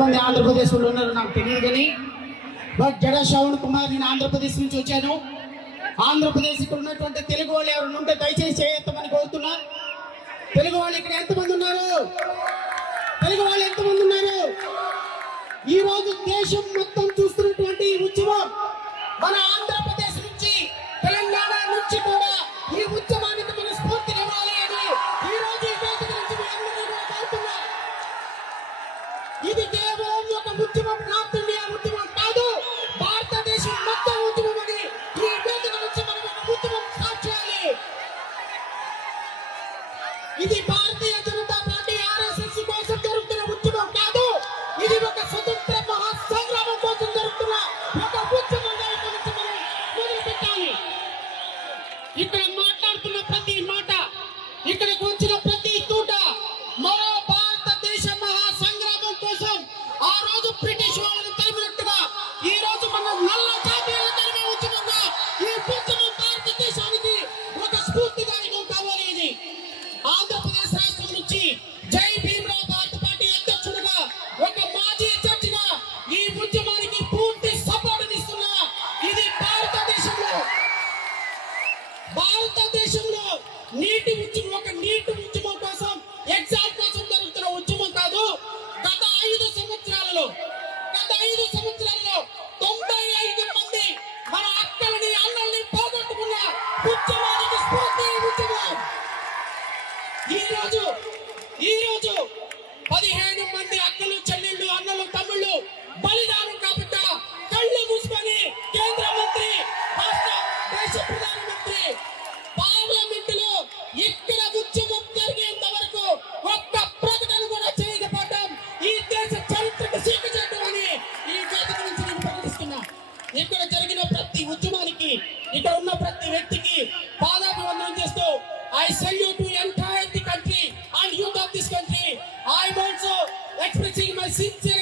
ఎంతమంది ఆంధ్రప్రదేశ్లో ఉన్నారో నాకు తెలియదు కానీ బట్ జడా శ్రవణ్ కుమార్, నేను ఆంధ్రప్రదేశ్ నుంచి వచ్చాను. ఆంధ్రప్రదేశ్ ఇక్కడ ఉన్నటువంటి తెలుగు వాళ్ళు ఎవరు ఉంటే దయచేసి చేయొత్తమని కోరుతున్నా. తెలుగు వాళ్ళు ఇక్కడ ఎంతమంది ఉన్నారు? తెలుగు వాళ్ళు ఎంతమంది ఉన్నారు? ఈ రోజు దేశం మొత్తం చూస్తున్నటువంటి ఈ ఉద్యమం మన ఆంధ్రప్రదేశ్ నుంచి, తెలంగాణ నుంచి కూడా ఈ ఉద్యమానికి మన స్ఫూర్తి ఇవ్వాలి అని ఈ రోజు ఈ వేదిక నుంచి మీ అందరినీ కూడా కోరుతున్నా. ఇది కేవలం ఒక ఉద్యమం, నార్త్ ఇండియా ఉద్యమం కాదు, భారతదేశం మొత్తం ఉద్యమం అని ఈ వేదిక నుంచి మనం ఒక ఉద్యమం స్టార్ట్ చేయాలి. ఇది భారతీయ జనతా పార్టీ ఆర్ఎస్ఎస్ కోసం జరుగుతున్న ఉద్యమం కాదు, ఇది ఒక స్వతంత్ర మహాసంగ్రామం కోసం జరుగుతున్న ఒక ఉద్యమంగా ఇక్కడ నుంచి మనం మొదలు పెట్టాలి. ఇక్కడ మాట్లాడుతున్న ప్రతి మాట, ఇక్కడికి వచ్చిన ప్రతి తూట మరో భారతదేశ మహాసంగ్రామం కోసం ఆ రోజు బ్రిటిష్ వాళ్ళని తరిమినట్టుగా ఈ రోజు మనం నల్ల జాతీయులను తరిమే ఉద్యమంగా ఈ ఉద్యమం భారతదేశానికి ఒక స్ఫూర్తిదాయకం కావాలి. ఇది ఆంధ్రప్రదేశ్ రాష్ట్రం నుంచి జై భీమ్రావ్ భారత పార్టీ అధ్యక్షుడిగా, ఒక మాజీ జడ్జిగా ఈ ఉద్యమానికి పూర్తి సపోర్ట్ ఇస్తున్నా. ఇది భారతదేశంలో నీటి ఉద్యమం, ఒక నీటి ఉద్యమం కోసం, ఎగ్జామ్ కోసం జరుగుతున్న ఉద్యమం కాదు. గత 5 సంవత్సరాలలో 95 మంది మన అక్కలని అన్నల్ని పోగొట్టుకున్న ఉద్యమానికి స్ఫూర్తి ఈ ఉద్యమం. ఈ రోజు 15 మంది అక్కలు, చెల్లెళ్ళు, అన్నలు, తమ్ముళ్ళు బలిదానం కాబట్టి కళ్ళు మూసుకొని కేంద్ర మంత్రి, రాష్ట్ర దేశ ప్రధానమంత్రి పార్లమెంట్ లో ఇక్కడ ఉద్యమం జరిగేంత వరకు ఒక్క ప్రకటన కూడా చేయకపోవడం ఈ దేశ చరిత్రకు సిగ్గుచేటు అని ఈ వేదిక నుంచి నేను ప్రకటిస్తున్నా. ఇక్కడ జరిగిన ప్రతి ఉద్యమానికి, ఇక్కడ ఉన్న ప్రతి వ్యక్తికి పాదాభివందనం చేస్తూ I salute to entire the country and youth of this country. I am also expressing my sincere